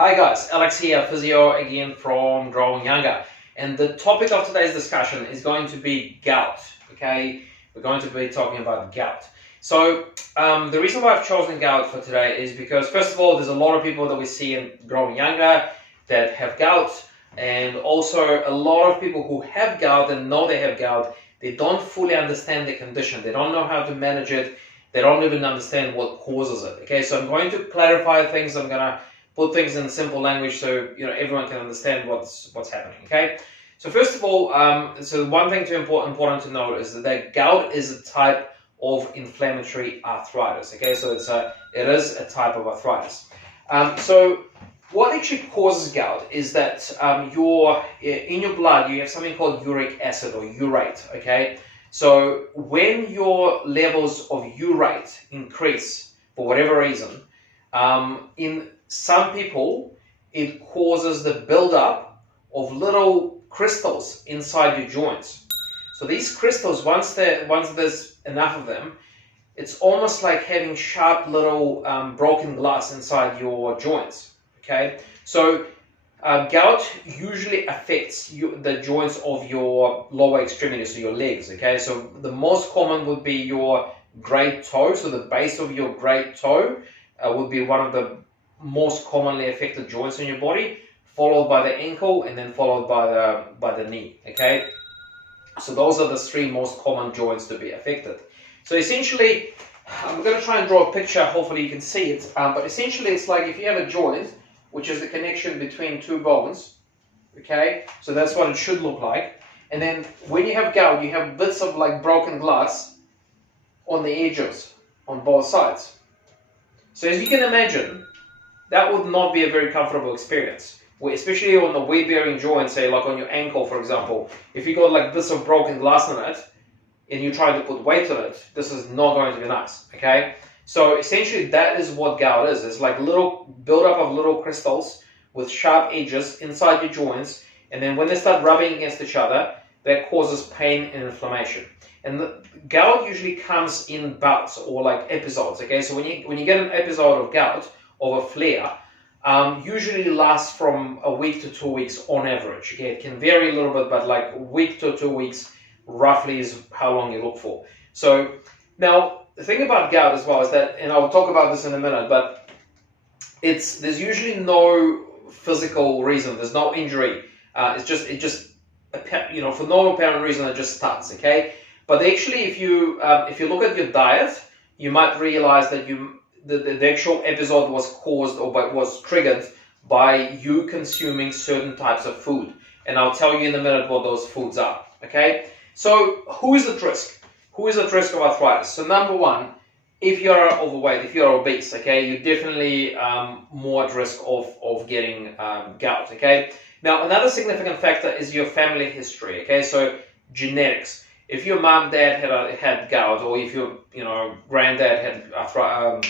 Hi guys, Alex here, physio again from Growing Younger. And the topic of today's discussion is going to be gout, okay? We're going to be talking about gout. So the reason why I've chosen gout for today is because, first of all, there's a lot of people that we see in Growing Younger that have gout, and also a lot of people who have gout and know they have gout, they don't fully understand the condition. They don't know how to manage it. They don't even understand what causes it, okay? So I'm going to clarify things. I'm going to put things in simple language so everyone can understand what's happening. Okay, so first of all, so one thing important to note is that gout is a type of inflammatory arthritis. Okay, so it is a type of arthritis. So what actually causes gout is that in your blood you have something called uric acid or urate. Okay, so when your levels of urate increase for whatever reason, in some people, it causes the buildup of little crystals inside your joints. So these crystals, once there's enough of them, it's almost like having sharp little broken glass inside your joints. Okay, so gout usually affects the joints of your lower extremities, so your legs. Okay, so the most common would be your great toe. So the base of your great toe would be one of the most commonly affected joints in your body, followed by the ankle, and then followed by the knee. Okay, so those are the three most common joints to be affected. So essentially, I'm going to try and draw a picture. Hopefully you can see it. But essentially, it's like if you have a joint, which is the connection between two bones. Okay, so that's what it should look like. And then when you have gout, you have bits of like broken glass on the edges on both sides. So as you can imagine, that would not be a very comfortable experience, especially on the weight-bearing joint, say like on your ankle, for example. If you got like bits of broken glass in it and you try to put weight on it, this is not going to be nice, okay? So essentially that is what gout is. It's like little buildup of little crystals with sharp edges inside your joints, and then when they start rubbing against each other, that causes pain and inflammation. And the gout usually comes in bouts or like episodes, okay? So when you get an episode of gout, of a flare, usually lasts from a week to 2 weeks on average. Okay, it can vary a little bit, but like a week to 2 weeks roughly is how long you look for. So now the thing about gout as well is that, and I'll talk about this in a minute, but there's usually no physical reason. There's no injury. It just for no apparent reason it just starts. Okay, but actually if you look at your diet, you might realize that the actual episode was caused or was triggered by you consuming certain types of food. And I'll tell you in a minute what those foods are. Okay? So who is at risk? Who is at risk of arthritis? So number one, if you're overweight, if you're obese, okay, you're definitely more at risk of getting gout. Okay? Now another significant factor is your family history. Okay? So genetics. If your mom, dad had gout, or if your granddad had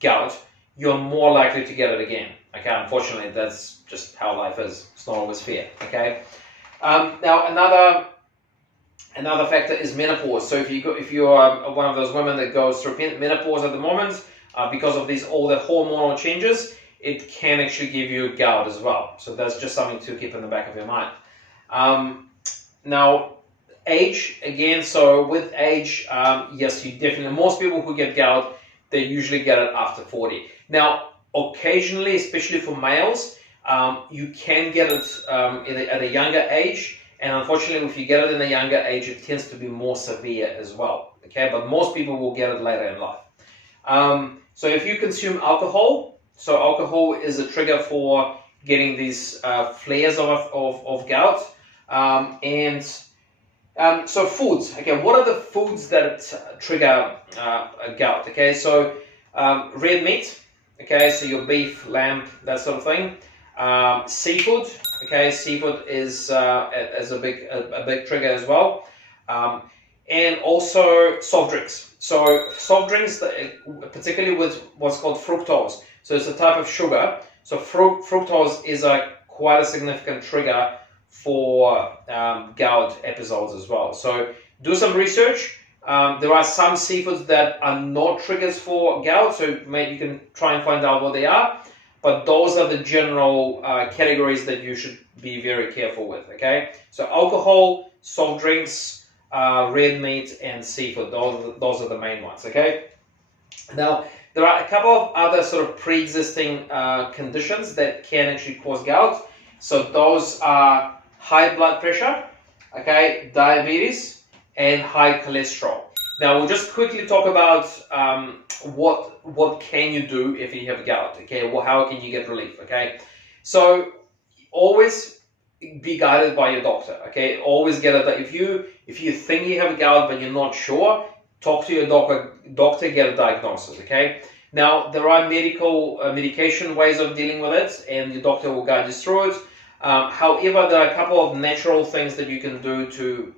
gout, you're more likely to get it again. Okay, unfortunately, that's just how life is. It's not always fair. Okay. Now another factor is menopause. So if you're one of those women that goes through menopause at the moment, because of all the hormonal changes, it can actually give you gout as well. So that's just something to keep in the back of your mind. Now, age again. So with age, yes, you definitely. Most people who get gout, they usually get it after 40. Now, occasionally, especially for males, you can get it at a younger age. And unfortunately, if you get it in a younger age, it tends to be more severe as well. Okay, but most people will get it later in life. So if you consume alcohol, so alcohol is a trigger for getting these flares of gout. So foods, okay, what are the foods that trigger gout? Okay, so red meat, okay, so your beef, lamb, that sort of thing. Seafood, okay, seafood is a big trigger as well. And also soft drinks. So soft drinks, particularly with what's called fructose. So it's a type of sugar. So fructose is quite a significant trigger for gout episodes as well. So do some research. There are some seafoods that are not triggers for gout, so maybe you can try and find out what they are. but those are the general categories that you should be very careful with, okay? So alcohol, soft drinks, red meat, and seafood, those are the main ones, okay? Now, there are a couple of other sort of pre-existing conditions that can actually cause gout. So those are high blood pressure, okay, diabetes, and high cholesterol. Now, we'll just quickly talk about what can you do if you have gout, okay? Well, how can you get relief, okay? So always be guided by your doctor, okay? Always get it. If you think you have gout but you're not sure, talk to your doctor, get a diagnosis, okay? Now, there are medication ways of dealing with it, and your doctor will guide you through it. However, there are a couple of natural things that you can do to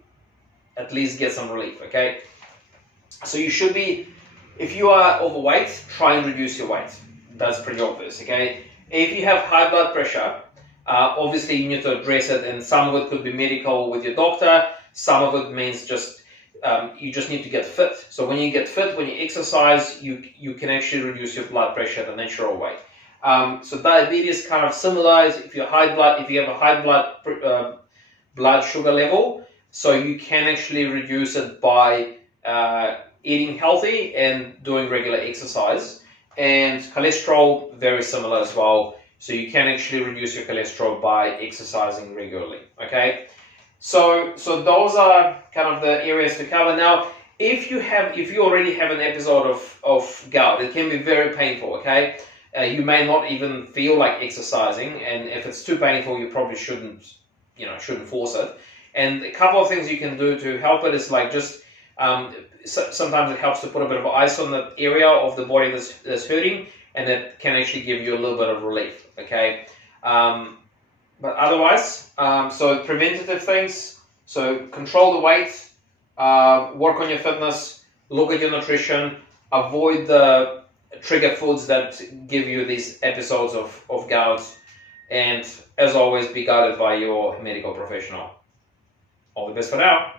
at least get some relief, okay? So you should be, if you are overweight, try and reduce your weight. That's pretty obvious, okay? If you have high blood pressure, obviously you need to address it, and some of it could be medical with your doctor, some of it means just you just need to get fit. So when you get fit, when you exercise, you can actually reduce your blood pressure the natural way. So diabetes kind of similar. If you have a high blood sugar level, so you can actually reduce it by eating healthy and doing regular exercise. And cholesterol, very similar as well. So you can actually reduce your cholesterol by exercising regularly. Okay. So those are kind of the areas to cover. Now, if you already have an episode of gout, it can be very painful, okay? You may not even feel like exercising, and if it's too painful, you probably shouldn't force it. And a couple of things you can do to help it is like just sometimes it helps to put a bit of ice on the area of the body that's hurting, and that can actually give you a little bit of relief, okay? But otherwise, so preventative things, so control the weight, work on your fitness, look at your nutrition, avoid the trigger foods that give you these episodes of gout, and as always, be guided by your medical professional. All the best for now.